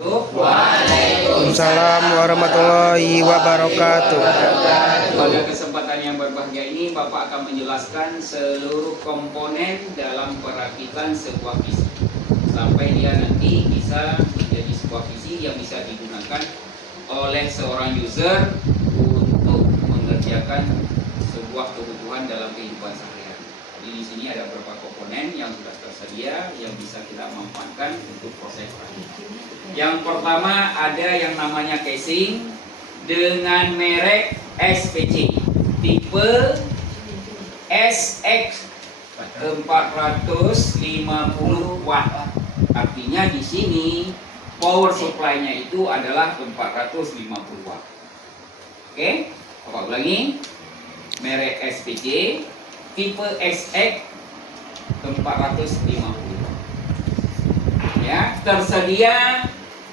Waalaikumsalam warahmatullahi wabarakatuh. Pada kesempatan yang berbahagia ini, Bapak akan menjelaskan seluruh komponen dalam perakitan sebuah PC sampai dia nanti bisa menjadi sebuah PC yang bisa digunakan oleh seorang user untuk mengerjakan sebuah kebutuhan dalam kehidupan sehari-hari. Jadi di sini ada beberapa komponen yang sudah tersedia yang bisa kita manfaatkan untuk proses perakit. Yang pertama ada yang namanya casing dengan merek SPC tipe SX 450 watt. Artinya di sini power supply-nya itu adalah 450 watt. Oke, apa lagi? Merek SPC tipe SX 450 watt. Ya, tersedia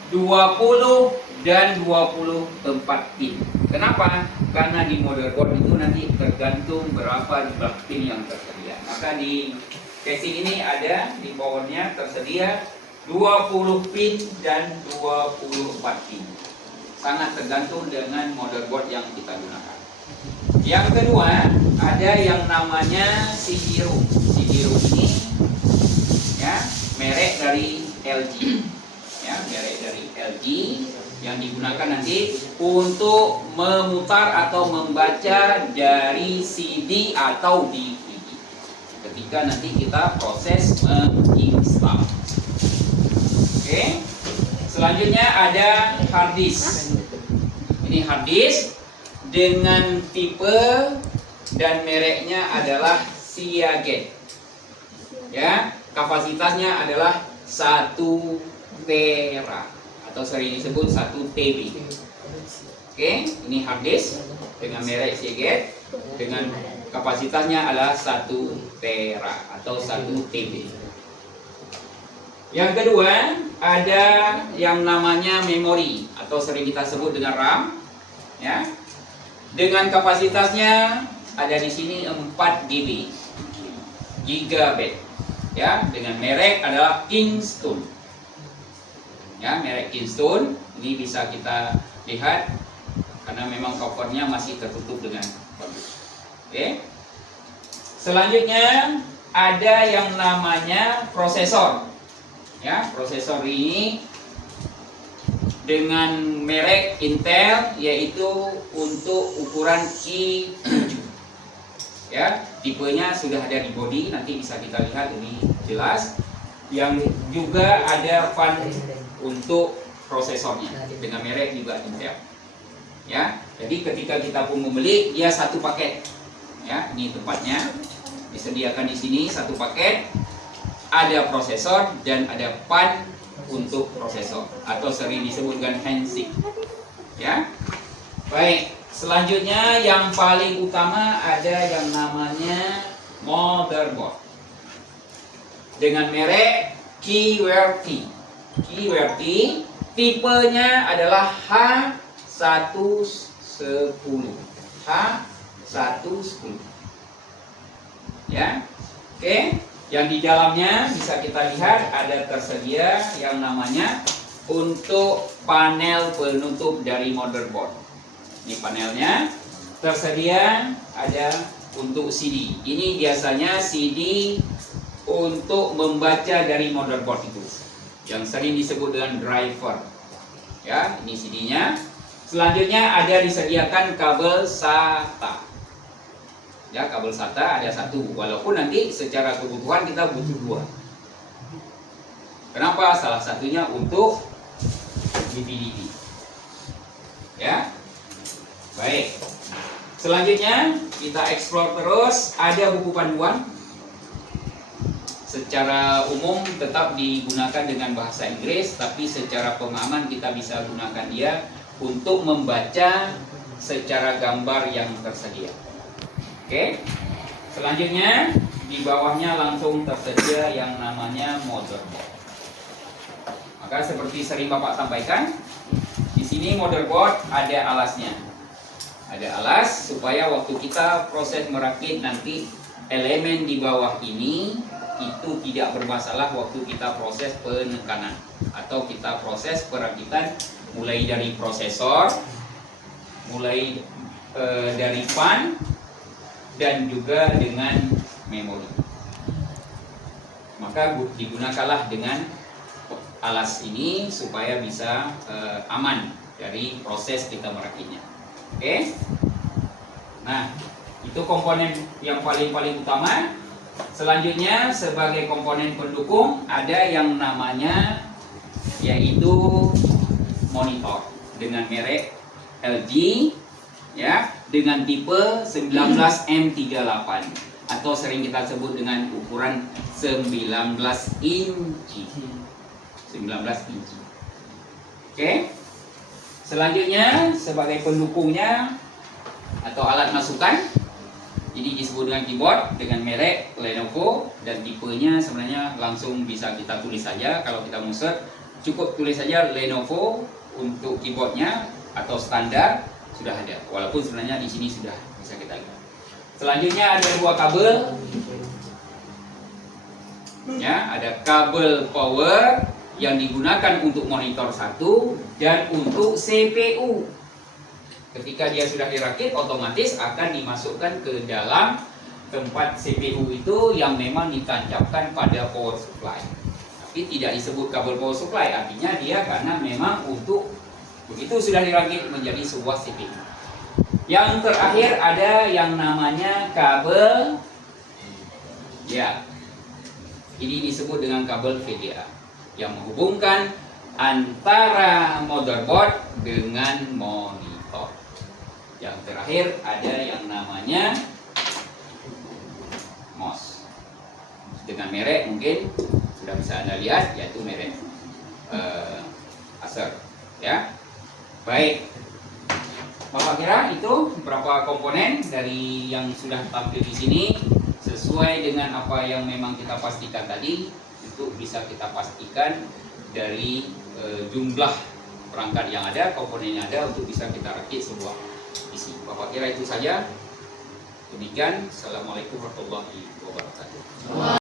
20 dan 24 pin. Kenapa? Karena di motherboard itu nanti tergantung berapa jumlah pin yang tersedia. Maka di casing ini ada di powernya tersedia 20 pin dan 24 pin. Sangat tergantung dengan motherboard yang kita gunakan. Yang kedua ada yang namanya CD-ROM. CD-ROM ini ya merek dari LG. Ya, merek dari LG yang digunakan nanti untuk memutar atau membaca dari CD atau DVD ketika nanti kita proses menginstal. Oke. Selanjutnya ada hard disk. Ini hard disk dengan tipe dan mereknya adalah Seagate. Ya, kapasitasnya adalah 1 tera atau sering disebut 1 TB. Oke, ini hard disk dengan merek Seagate dengan kapasitasnya adalah 1 tera atau 1 TB. Yang kedua ada yang namanya memori atau sering kita sebut dengan RAM. Ya, dengan kapasitasnya ada di sini 4 GB. Ya, dengan merek adalah Kingston. Ya, merek Kingston ini bisa kita lihat karena memang covernya masih tertutup dengan bagus. Oke. Selanjutnya ada yang namanya prosesor. Ya, prosesor ini dengan merek Intel yaitu untuk ukuran i7. Ya, tipenya sudah ada di body, nanti bisa kita lihat lebih jelas. Yang juga ada fan untuk prosesornya dengan merek juga Intel. Ya, jadi ketika kita pun membeli dia satu paket. Ya, ini tempatnya disediakan di sini satu paket. Ada prosesor dan ada fan untuk prosesor atau sering disebut dengan handshake. Ya, baik. Selanjutnya yang paling utama ada yang namanya motherboard dengan merek QWERTY. QWERTY tipenya adalah H110. H110. Ya. Oke, yang di dalamnya bisa kita lihat ada tersedia yang namanya untuk panel penutup dari motherboard. Ini panelnya tersedia ada untuk CD. Ini biasanya CD untuk membaca dari motherboard itu, yang sering disebut dengan driver. Ya, ini CD-nya. Selanjutnya ada disediakan kabel SATA. Ya, kabel SATA ada satu, walaupun nanti secara kebutuhan kita butuh dua. Kenapa? Salah satunya untuk DVD. Ya. Baik. Selanjutnya kita explore terus, ada buku panduan. Secara umum tetap digunakan dengan bahasa Inggris, tapi secara pemahaman kita bisa gunakan dia untuk membaca secara gambar yang tersedia. Oke. Selanjutnya di bawahnya langsung tersedia yang namanya motherboard. Maka seperti sering Bapak sampaikan, di sini motherboard ada alasnya. Ada alas supaya waktu kita proses merakit nanti elemen di bawah ini itu tidak bermasalah waktu kita proses penekanan atau kita proses perakitan mulai dari prosesor, mulai dari fan, dan juga dengan memori. Maka digunakanlah dengan alas ini supaya bisa aman dari proses kita merakitnya. Oke? Nah, itu komponen yang paling utama. Selanjutnya sebagai komponen pendukung ada yang namanya yaitu monitor dengan merek LG ya, dengan tipe 19M38 atau sering kita sebut dengan ukuran 19 inci. 19 inci. Oke. Selanjutnya sebagai pendukungnya atau alat masukan, ini disebut dengan keyboard dengan merek Lenovo dan tipenya sebenarnya langsung bisa kita tulis saja. Kalau kita mau search cukup tulis saja Lenovo untuk keyboardnya atau standar sudah ada. Walaupun sebenarnya di sini sudah bisa kita lihat. Selanjutnya ada dua kabel. Ya, ada kabel power yang digunakan untuk monitor satu dan untuk CPU. Ketika dia sudah dirakit, otomatis akan dimasukkan ke dalam tempat CPU itu yang memang ditancapkan pada power supply. Tapi tidak disebut kabel power supply, artinya dia karena memang untuk begitu sudah dirakit menjadi sebuah CPU. Yang terakhir ada yang namanya kabel, ya, ini disebut dengan kabel VGA yang menghubungkan antara motherboard dengan monitor. Yang terakhir ada yang namanya mouse dengan merek mungkin sudah bisa Anda lihat, yaitu merek Acer ya. Baik, Bapak kira itu beberapa komponen dari yang sudah tampil di sini sesuai dengan apa yang memang kita pastikan tadi. Itu bisa kita pastikan dari jumlah perangkat yang ada, komponen yang ada untuk bisa kita rakit sebuah PC. Bapak kira itu saja. Demikian, Assalamualaikum warahmatullahi wabarakatuh.